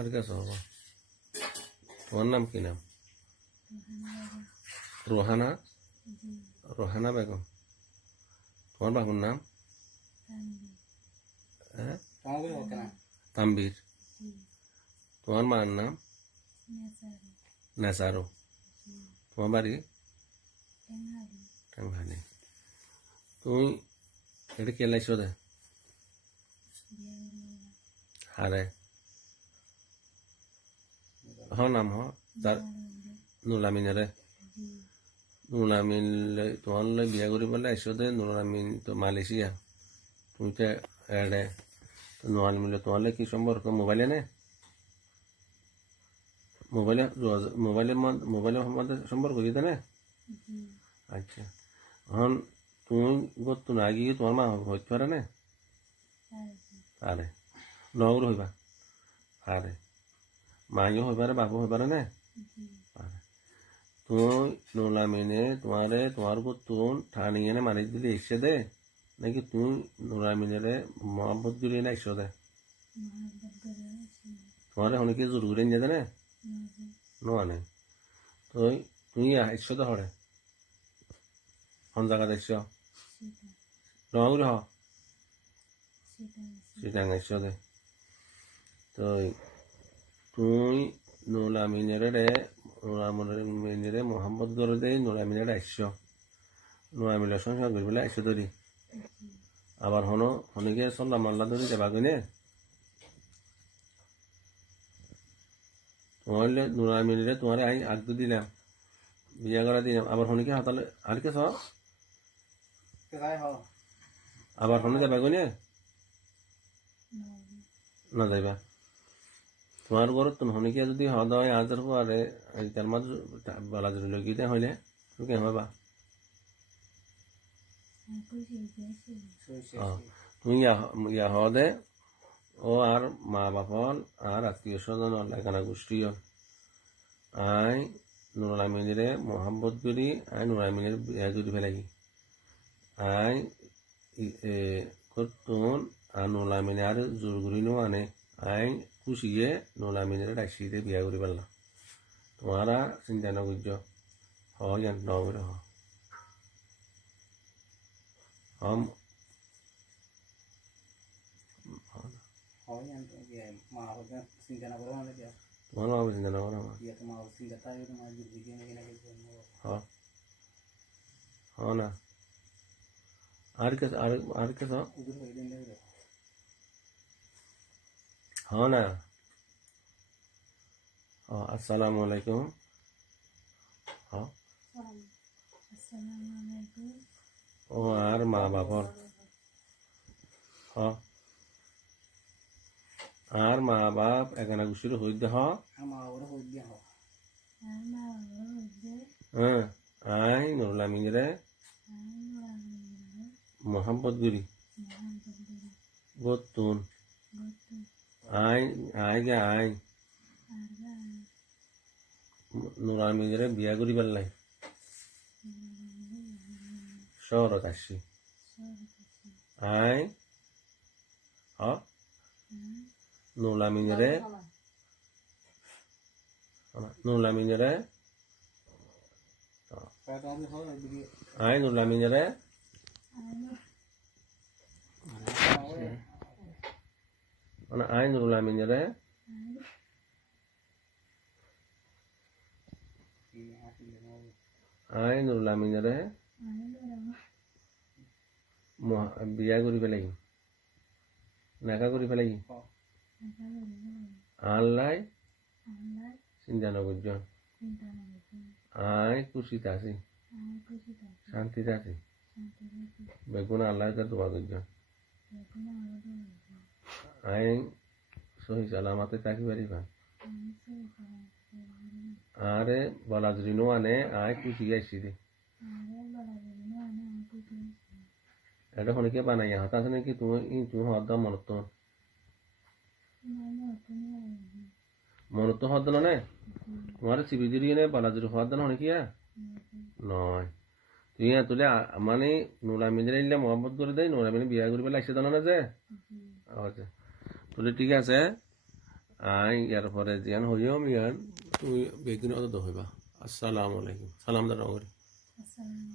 আর কাছে হবো তোমার নাম কি নাম রোহানা রোহানা বেগম তোমার বাবুর নাম হ্যাঁ তাম্বির তোমার মার নাম নেসারো তোমার বাড়ি টাঙ্গাইলে তুমি এটা কে লাইছো দে হারে হ নাম হ তার নুলামিনরে নুলামিন তোমার বিয়া করি বলে আইসো দে নুলামিন তো মালয়েশিয়া তুমি তো এডে তো নুলামিন তোমার কি সম্পর্ক মোবাইলে নে মোবাইলে মোবাইলের মধ্যে সম্পর্ক দিতে না আচ্ছা এখন তুমি গত না গিয়ে তোমার মা হইতে পারে না আরে নগর হইবা আরে মাইও হইবারে বাবু হইবারে না আরে তুই নুলামিনে তোমার তুন ঠানিয়ে না মারি দিলে এসে দে নাকি তুই নুলামিনের মহব্বত দিলে না এসে দে তোমার অনেকে জরুরি নিয়ে দেয় না নানে তুই তুই এসো তো হরে হন জায়গা দেখছ নগর হ সেটা এসো দে তো তুই নুলামিনের মোহাম্মদ করে দে নুলামিনের আইসো নুলামিনের সংসার করি বলে আইসো ধরি আবার হনকে সাল্লাম আল্লাহ ধরি যাবা কিনে তোমার নুলামিনের তোমার আগ দিলাম বিয়া করা দিলাম আবার হনকে হাতালে আর কে সব আবার হনে যাবা কিনে না যাইবা তোমার ঘর তুমি হনিকে যদি হদ হয় আজের পরে তার মাঝে বালা যদি লগিতে হইলে তুমি কেন হবা তুমি ইয়া হদে ও আর মা বাপন আর আত্মীয় স্বজন লেখানা গোষ্ঠী আই নুলামিনের মোহাম্মদ করি আই নুলামিনের বিয়া যদি ফেলাই আই করতুন আর নুলামিনে আর জোর করি নো আনে আই খুশিয়ে নুলামিনের রাশিতে বিয়া করি পারলাম তোমারা চিন্তা না করছ হয় জান নগরে হম তোমার মা চিন্তা না করো হ্যাঁ না আর কে হ্যাঁ না আসসালামু আলাইকুম হ্যাঁ ও আর মা বাপর হ্যাঁ আর মা বাপ এখানে গুছিয়ে হইতে হ্যাঁ আই নুলামিনরে মোহাম্মদ গুরি গতুন আই নুলামিনরে বিয়া করি পারলাই শহরত আসছি আই হ নুলামিনরে আই নুলামিনরে আই নুলামিনরে আই নুলামিনরে বিয়া করি পেলাই নাকা করি পেলাই আল্লাহ চিন্তা নকরছ আই খুশিতে আছি শান্তিতে আছি বেগুন আল্লাহর কাছে দোয়া করছ আই সহি সালামাতে থাকি পারিবা আরে বলা যদি নো আনে আই খুশি আইসি রে এটা হনিকে বানাইয়া হতা আছে নাকি তুমি হদ্দা মনত হদ্দ না তোমার সিবিজিরি নে বালাজুরি হদ্দ না হনিকিয়া নয় তুই তুলে মানে নুলামিনের ইল্লে মোহাম্মদ করে দেয় নুলামিনে বিয়া করি পেলে আসে জানা না যে আচ্ছা তুলে ঠিক আছে আই ইয়ার পরে জিয়ান হইম ইয়ান তুমি বেগিন অত হইবা। আসসালামু আলাইকুম সালাম দাও করে। আসসালামু